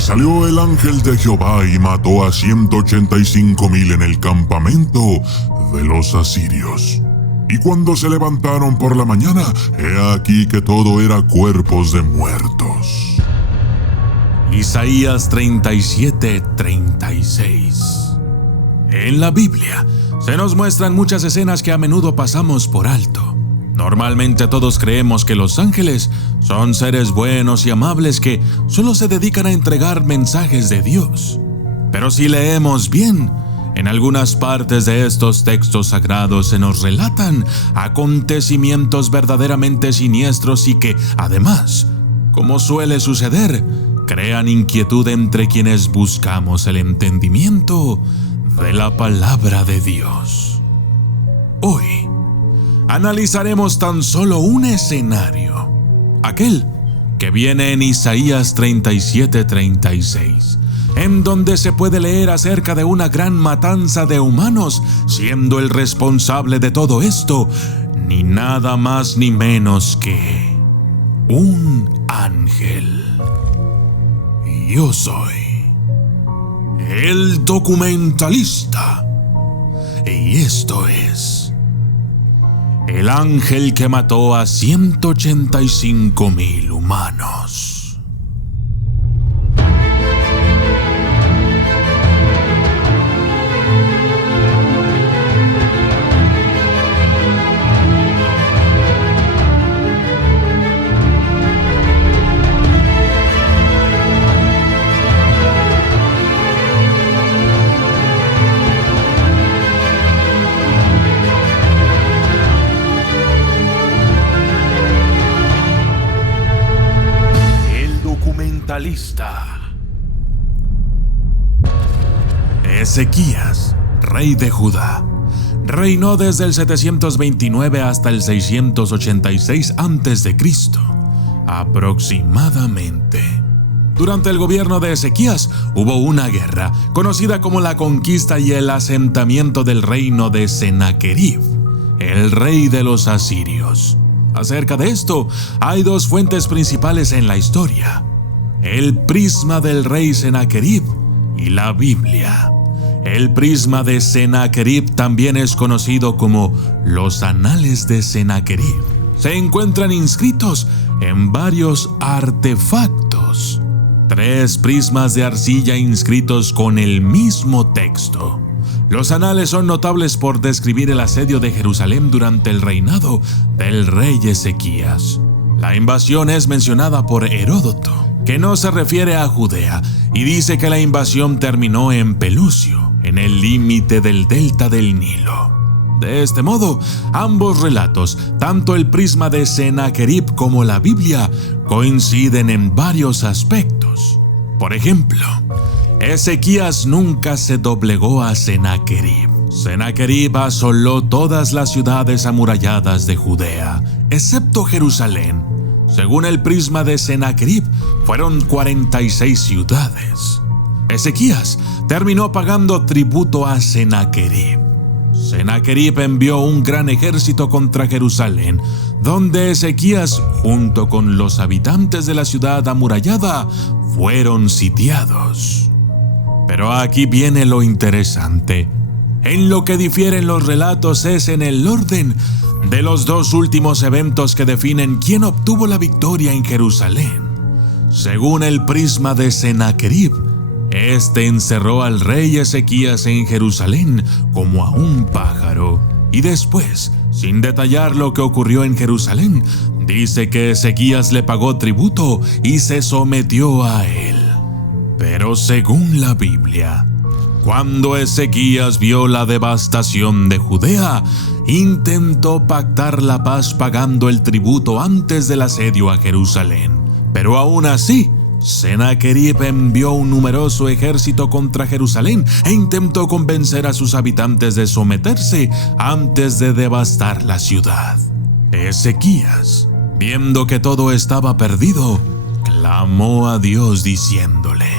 Y salió el ángel de Jehová y mató a 185,000 en el campamento de los asirios. Y cuando se levantaron por la mañana, he aquí que todo era cuerpos de muertos. Isaías 37:36. En la Biblia se nos muestran muchas escenas que a menudo pasamos por alto. Normalmente todos creemos que los ángeles son seres buenos y amables que solo se dedican a entregar mensajes de Dios. Pero si leemos bien, en algunas partes de estos textos sagrados se nos relatan acontecimientos verdaderamente siniestros y que, además, como suele suceder, crean inquietud entre quienes buscamos el entendimiento de la palabra de Dios. Hoy analizaremos tan solo un escenario, aquel que viene en Isaías 37:36, en donde se puede leer acerca de una gran matanza de humanos, siendo el responsable de todo esto ni nada más ni menos que un ángel. Yo soy el documentalista, y esto es el ángel que mató a 185,000 humanos. Ezequías, rey de Judá, reinó desde el 729 hasta el 686 a.C., aproximadamente. Durante el gobierno de Ezequías hubo una guerra, conocida como la conquista y el asentamiento del reino de Sennacherib, el rey de los asirios. Acerca de esto, hay dos fuentes principales en la historia: el prisma del rey Sennacherib y la Biblia. El prisma de Sennacherib también es conocido como los Anales de Sennacherib. Se encuentran inscritos en varios artefactos. 3 prismas de arcilla inscritos con el mismo texto. Los anales son notables por describir el asedio de Jerusalén durante el reinado del rey Ezequías. La invasión es mencionada por Heródoto, que no se refiere a Judea, y dice que la invasión terminó en Pelusio, en el límite del delta del Nilo. De este modo, ambos relatos, tanto el prisma de Sennacherib como la Biblia, coinciden en varios aspectos. Por ejemplo, Ezequías nunca se doblegó a Sennacherib. Sennacherib asoló todas las ciudades amuralladas de Judea, excepto Jerusalén. Según el prisma de Sennacherib, fueron 46 ciudades. Ezequías terminó pagando tributo a Sennacherib. Sennacherib envió un gran ejército contra Jerusalén, donde Ezequías, junto con los habitantes de la ciudad amurallada, fueron sitiados. Pero aquí viene lo interesante. En lo que difieren los relatos es en el orden de los dos últimos eventos que definen quién obtuvo la victoria en Jerusalén. Según el prisma de Sennacherib, este encerró al rey Ezequías en Jerusalén como a un pájaro, y después, sin detallar lo que ocurrió en Jerusalén, dice que Ezequías le pagó tributo y se sometió a él. Pero según la Biblia, cuando Ezequías vio la devastación de Judea, intentó pactar la paz pagando el tributo antes del asedio a Jerusalén. Pero aún así, Sennacherib envió un numeroso ejército contra Jerusalén e intentó convencer a sus habitantes de someterse antes de devastar la ciudad. Ezequías, viendo que todo estaba perdido, clamó a Dios diciéndole: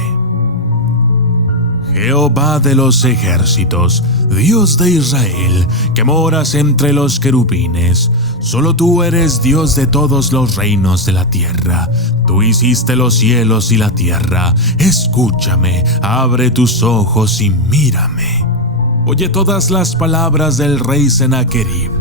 Jehová de los ejércitos, Dios de Israel, que moras entre los querubines, solo tú eres Dios de todos los reinos de la tierra. Tú hiciste los cielos y la tierra. Escúchame, abre tus ojos y mírame. Oye todas las palabras del rey Sennacherib,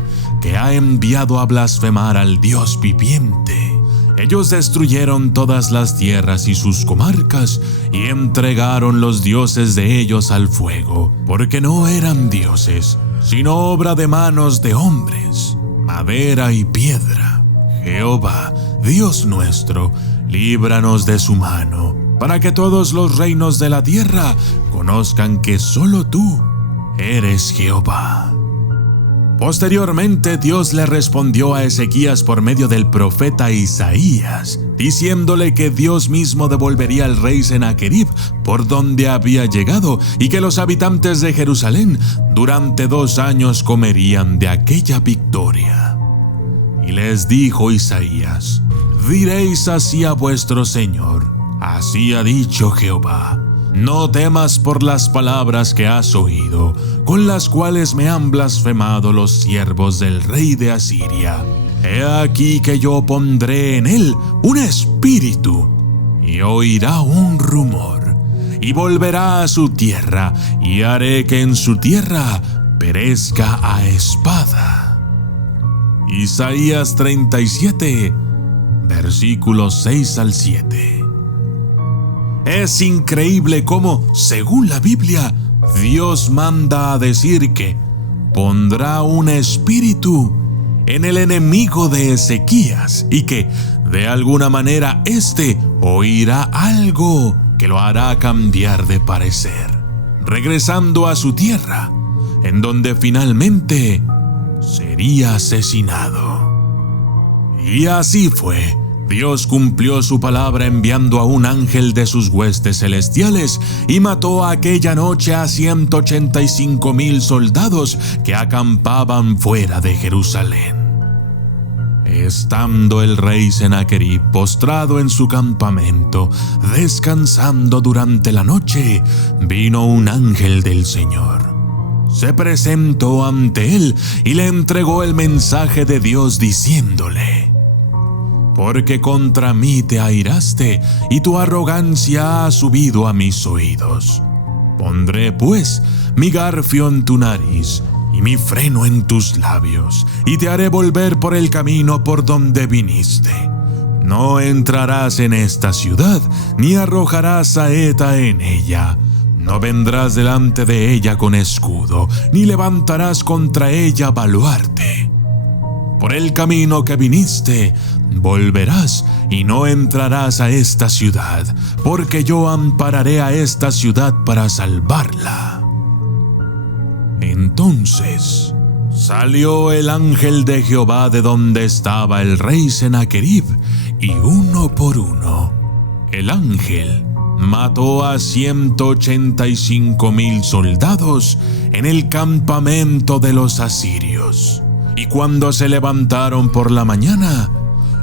que ha enviado a blasfemar al Dios viviente. Ellos destruyeron todas las tierras y sus comarcas y entregaron los dioses de ellos al fuego, porque no eran dioses, sino obra de manos de hombres, madera y piedra. Jehová, Dios nuestro, líbranos de su mano, para que todos los reinos de la tierra conozcan que solo tú eres Jehová. Posteriormente, Dios le respondió a Ezequías por medio del profeta Isaías, diciéndole que Dios mismo devolvería al rey Sennacherib por donde había llegado y que los habitantes de Jerusalén durante 2 años comerían de aquella victoria. Y les dijo Isaías: diréis así a vuestro Señor: así ha dicho Jehová. No temas por las palabras que has oído, con las cuales me han blasfemado los siervos del rey de Asiria. He aquí que yo pondré en él un espíritu, y oirá un rumor, y volverá a su tierra, y haré que en su tierra perezca a espada. Isaías 37, versículos 6 al 7. Es increíble cómo, según la Biblia, Dios manda a decir que pondrá un espíritu en el enemigo de Ezequías y que, de alguna manera, éste oirá algo que lo hará cambiar de parecer, regresando a su tierra, en donde finalmente sería asesinado. Y así fue. Dios cumplió su palabra enviando a un ángel de sus huestes celestiales y mató aquella noche a 185,000 soldados que acampaban fuera de Jerusalén. Estando el rey Sennacherib postrado en su campamento, descansando durante la noche, vino un ángel del Señor. Se presentó ante él y le entregó el mensaje de Dios diciéndole: porque contra mí te airaste y tu arrogancia ha subido a mis oídos. Pondré pues mi garfio en tu nariz y mi freno en tus labios, y te haré volver por el camino por donde viniste. No entrarás en esta ciudad, ni arrojarás saeta en ella. No vendrás delante de ella con escudo, ni levantarás contra ella baluarte. Por el camino que viniste, volverás y no entrarás a esta ciudad, porque yo ampararé a esta ciudad para salvarla. Entonces salió el ángel de Jehová de donde estaba el rey Sennacherib, y uno por uno, el ángel mató a 185,000 soldados en el campamento de los asirios. Y cuando se levantaron por la mañana,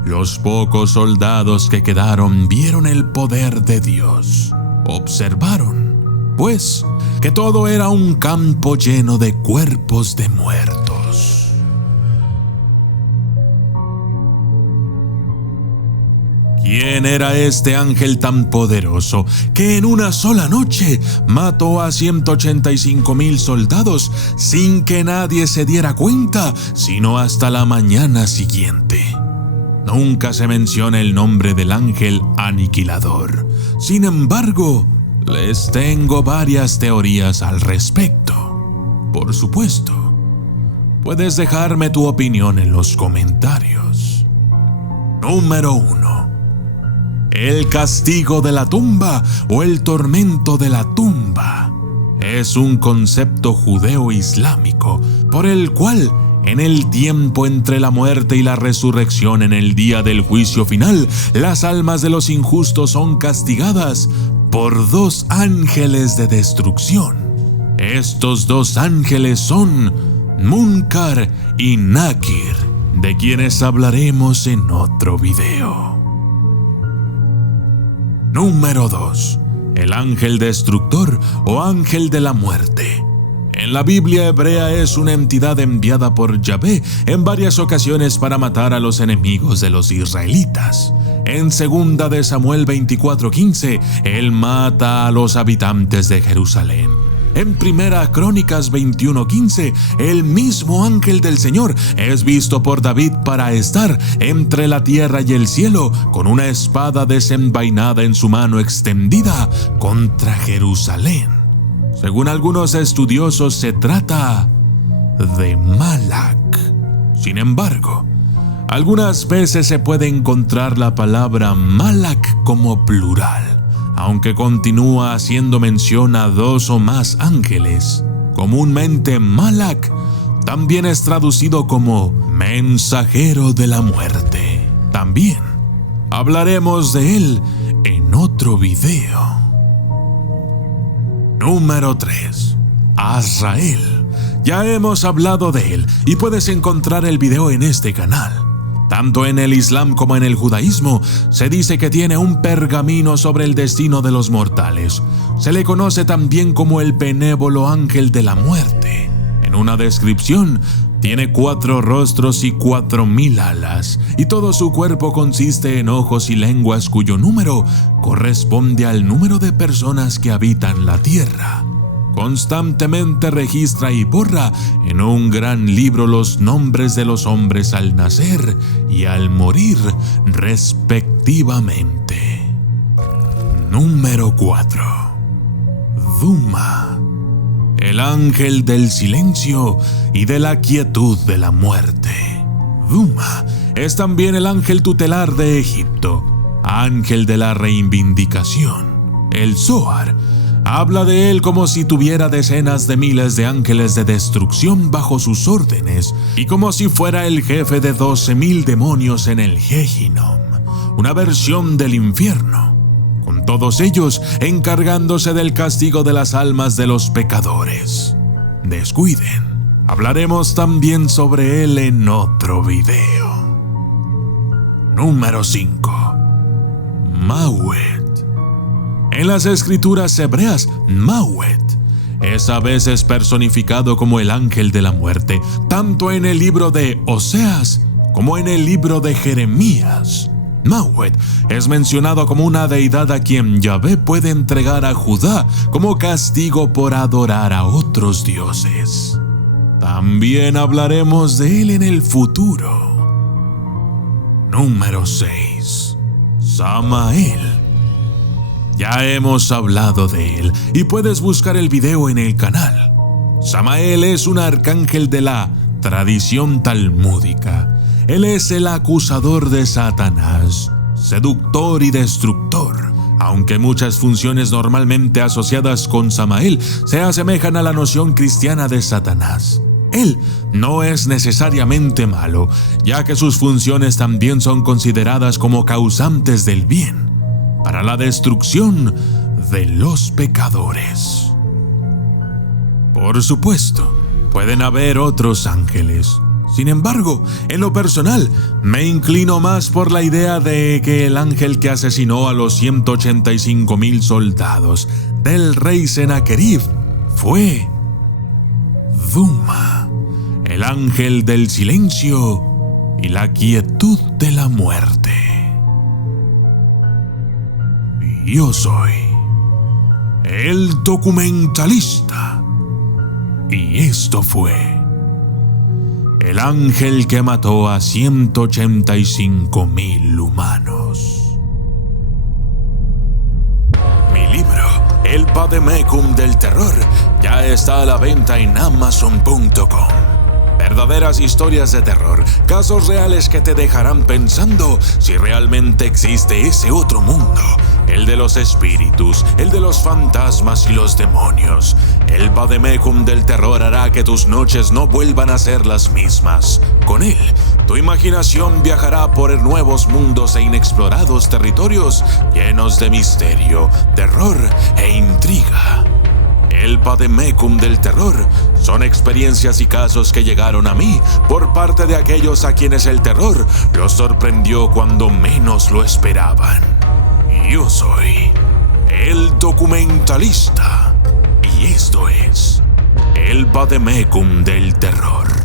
los pocos soldados que quedaron vieron el poder de Dios. Observaron, pues, que todo era un campo lleno de cuerpos de muertos. ¿Quién era este ángel tan poderoso que en una sola noche mató a 185,000 soldados sin que nadie se diera cuenta, sino hasta la mañana siguiente? Nunca se menciona el nombre del ángel aniquilador. Sin embargo, les tengo varias teorías al respecto. Por supuesto, puedes dejarme tu opinión en los comentarios. Número 1. El castigo de la tumba o el tormento de la tumba es un concepto judeo-islámico por el cual, en el tiempo entre la muerte y la resurrección en el día del juicio final, las almas de los injustos son castigadas por 2 ángeles de destrucción. Estos 2 ángeles son Munkar y Nakir, de quienes hablaremos en otro video. Número 2. El ángel destructor o ángel de la muerte. En la Biblia hebrea es una entidad enviada por Yahvé en varias ocasiones para matar a los enemigos de los israelitas. En 2 de Samuel 24:15, él mata a los habitantes de Jerusalén. En 1 Crónicas 21:15, el mismo ángel del Señor es visto por David para estar entre la tierra y el cielo con una espada desenvainada en su mano extendida contra Jerusalén. Según algunos estudiosos, se trata de Malak. Sin embargo, algunas veces se puede encontrar la palabra Malak como plural, aunque continúa haciendo mención a 2 o más ángeles. Comúnmente Malak también es traducido como mensajero de la muerte. También hablaremos de él en otro video. Número 3. Azrael. Ya hemos hablado de él y puedes encontrar el video en este canal. Tanto en el Islam como en el judaísmo se dice que tiene un pergamino sobre el destino de los mortales. Se le conoce también como el benévolo ángel de la muerte. En una descripción, tiene 4 rostros y 4.000 alas, y todo su cuerpo consiste en ojos y lenguas cuyo número corresponde al número de personas que habitan la tierra. Constantemente registra y borra en un gran libro los nombres de los hombres al nacer y al morir, respectivamente. Número 4. Duma. El ángel del silencio y de la quietud de la muerte. Duma es también el ángel tutelar de Egipto, ángel de la reivindicación. El Zohar habla de él como si tuviera decenas de miles de ángeles de destrucción bajo sus órdenes y como si fuera el jefe de 12.000 demonios en el Gehinom, una versión del infierno, con todos ellos encargándose del castigo de las almas de los pecadores. Descuiden, hablaremos también sobre él en otro video. Número 5. Mawet. En las escrituras hebreas, Mawet es a veces personificado como el ángel de la muerte, tanto en el libro de Oseas como en el libro de Jeremías. Mawet es mencionado como una deidad a quien Yahvé puede entregar a Judá como castigo por adorar a otros dioses. También hablaremos de él en el futuro. Número 6. Samael. Ya hemos hablado de él y puedes buscar el video en el canal. Samael es un arcángel de la tradición talmúdica. Él es el acusador de Satanás, seductor y destructor, aunque muchas funciones normalmente asociadas con Samael se asemejan a la noción cristiana de Satanás. Él no es necesariamente malo, ya que sus funciones también son consideradas como causantes del bien, para la destrucción de los pecadores. Por supuesto, pueden haber otros ángeles. Sin embargo, en lo personal, me inclino más por la idea de que el ángel que asesinó a los 185.000 soldados del rey Sennacherib fue Duma, el ángel del silencio y la quietud de la muerte. Yo soy el documentalista y esto fue el ángel que mató a 185.000 humanos. Mi libro, El Vademecum del Terror, ya está a la venta en Amazon.com. Verdaderas historias de terror, casos reales que te dejarán pensando si realmente existe ese otro mundo, el de los espíritus, el de los fantasmas y los demonios. El Vademecum del Terror hará que tus noches no vuelvan a ser las mismas. Con él, tu imaginación viajará por nuevos mundos e inexplorados territorios llenos de misterio, terror e intriga. El Vademecum del Terror son experiencias y casos que llegaron a mí por parte de aquellos a quienes el terror los sorprendió cuando menos lo esperaban. Yo soy el documentalista y esto es el vademecum del terror.